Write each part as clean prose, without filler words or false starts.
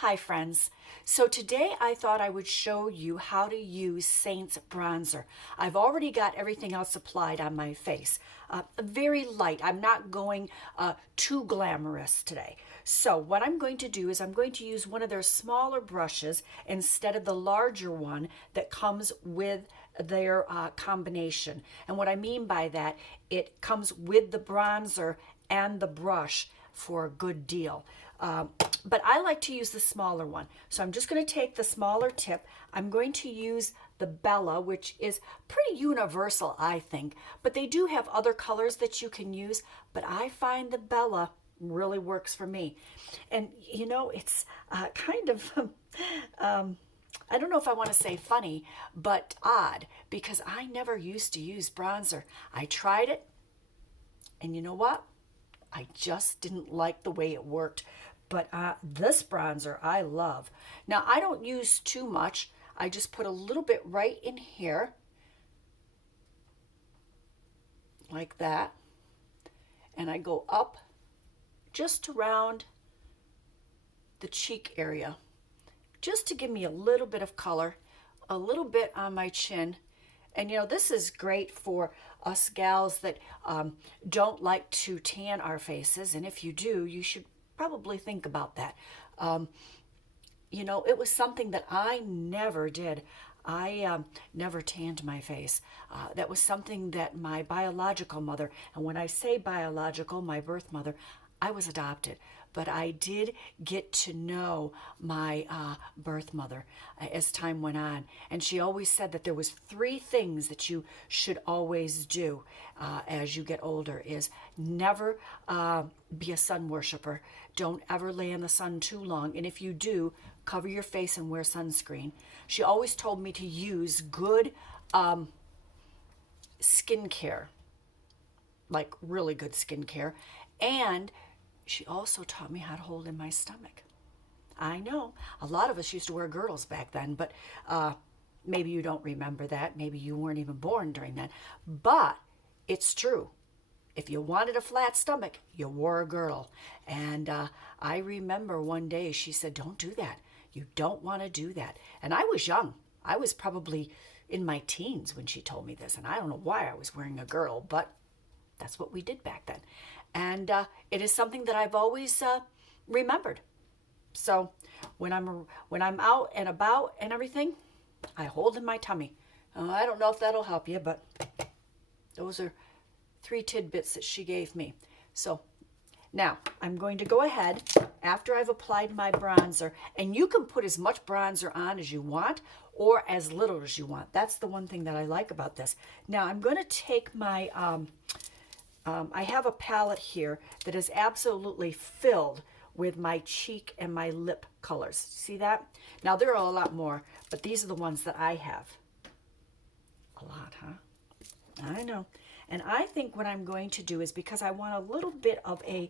Hi friends. So today I thought I would show you how to use Seint Bronzer. I've already got everything else applied on my face. Very light. I'm not going too glamorous today. So what I'm going to do is I'm going to use one of their smaller brushes instead of the larger one that comes with their combination. And what I mean by that, it comes with the bronzer and the brush for a good deal. But I like to use the smaller one. So I'm just going to take the smaller tip. I'm going to use the Bella, which is pretty universal, I think. But they do have other colors that you can use. But I find the Bella really works for me. And, you know, it's kind of, I don't know if I want to say funny, but odd. Because I never used to use bronzer. I tried it. And you know what? I just didn't like the way it worked. But this bronzer I love. Now, I don't use too much. I just put a little bit right in here. Like that. And I go up just around the cheek area. Just to give me a little bit of color. A little bit on my chin. And you know, this is great for us gals that don't like to tan our faces. And if you do, you should probably think about that. You know, it was something that I never did. I never tanned my face. That was something that my biological mother, and when I say biological, my birth mother, I was adopted. But I did get to know my birth mother as time went on. And she always said that there was 3 things that you should always do as you get older is never be a sun worshiper. Don't ever lay in the sun too long. And if you do, cover your face and wear sunscreen. She always told me to use good skincare, like really good skincare. And she also taught me how to hold in my stomach. I know a lot of us used to wear girdles back then, but maybe you don't remember that. Maybe you weren't even born during that. But it's true. If you wanted a flat stomach, you wore a girdle. And I remember one day she said, don't do that. You don't want to do that. And I was young. I was probably in my teens when she told me this. And I don't know why I was wearing a girdle, but that's what we did back then. And it is something that I've always remembered. So when I'm out and about and everything, I hold in my tummy. I don't know if that'll help you, but those are 3 tidbits that she gave me. So now I'm going to go ahead after I've applied my bronzer, and you can put as much bronzer on as you want or as little as you want. That's the one thing that I like about this. Now I'm going to take my I have a palette here that is absolutely filled with my cheek and my lip colors. See that? Now, there are a lot more, but these are the ones that I have. A lot, huh? I know. And I think what I'm going to do is, because I want a little bit of a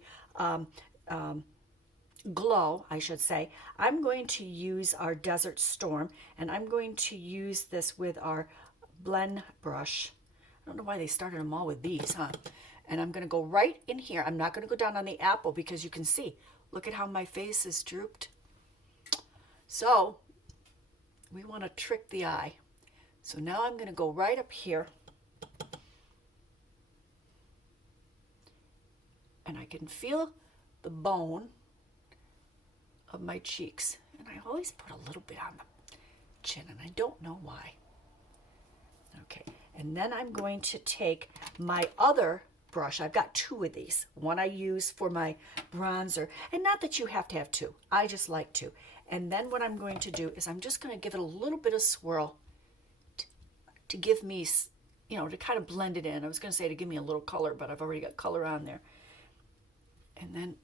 glow, I should say, I'm going to use our Desert Storm, and I'm going to use this with our blend brush. I don't know why they started them all with these, huh? And I'm going to go right in here. I'm not going to go down on the apple because you can see. Look at how my face is drooped. So we want to trick the eye. So now I'm going to go right up here. And I can feel the bone of my cheeks. And I always put a little bit on the chin, and I don't know why. Okay, and then I'm going to take my other brush. I've got 2 of these. One I use for my bronzer, and not that you have to have 2. I just like to. And then what I'm going to do is I'm just going to give it a little bit of swirl to give me, you know, to kind of blend it in. I was going to say to give me a little color, but I've already got color on there. And then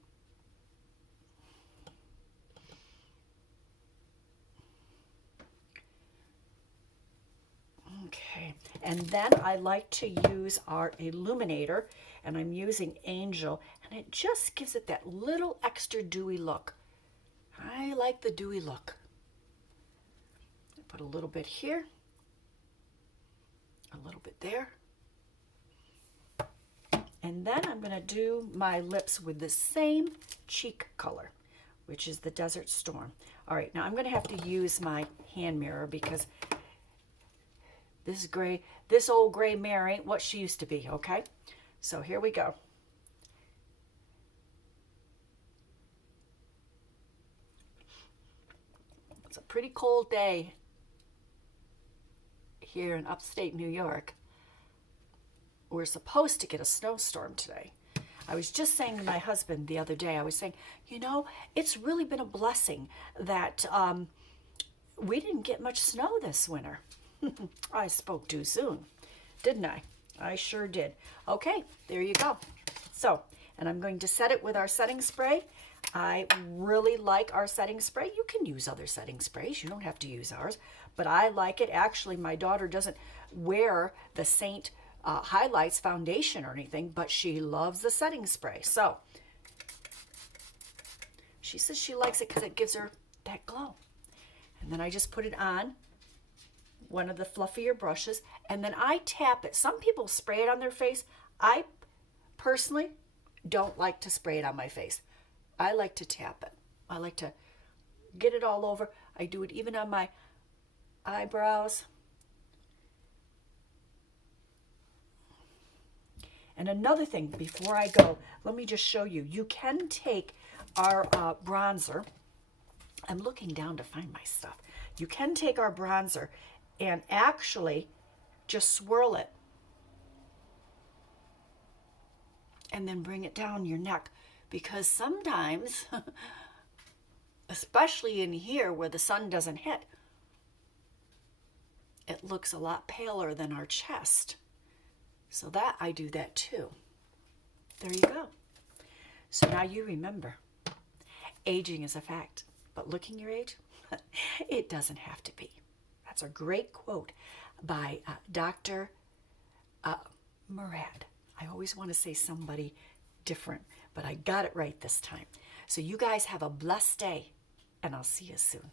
okay, and then I like to use our illuminator, and I'm using Angel, and it just gives it that little extra dewy look. I like the dewy look. I put a little bit here, a little bit there, and then I'm going to do my lips with the same cheek color. which is the Desert Storm. All right, now I'm going to have to use my hand mirror because this old gray mare ain't what she used to be, okay? So here we go. It's a pretty cold day here in upstate New York. We're supposed to get a snowstorm today. I was just saying to my husband the other day, I was saying, you know, it's really been a blessing that we didn't get much snow this winter. I spoke too soon, didn't I? I sure did. Okay, there you go. So, and I'm going to set it with our setting spray. I really like our setting spray. You can use other setting sprays. You don't have to use ours, but I like it. Actually, my daughter doesn't wear the Seint Highlights foundation or anything, but she loves the setting spray. So she says she likes it because it gives her that glow. And then I just put it on one of the fluffier brushes, and then I tap it. Some people spray it on their face. I personally don't like to spray it on my face. I like to tap it. I like to get it all over. I do it even on my eyebrows. And another thing, before I go, let me just show you. You can take our bronzer. I'm looking down to find my stuff. You can take our bronzer and actually just swirl it and then bring it down your neck, because sometimes, especially in here where the sun doesn't hit, it looks a lot paler than our chest. So that I do that too. There you go. So now you remember, aging is a fact, but looking your age, it doesn't have to be. That's a great quote by Dr. Murad. I always want to say somebody different, but I got it right this time. So you guys have a blessed day, and I'll see you soon.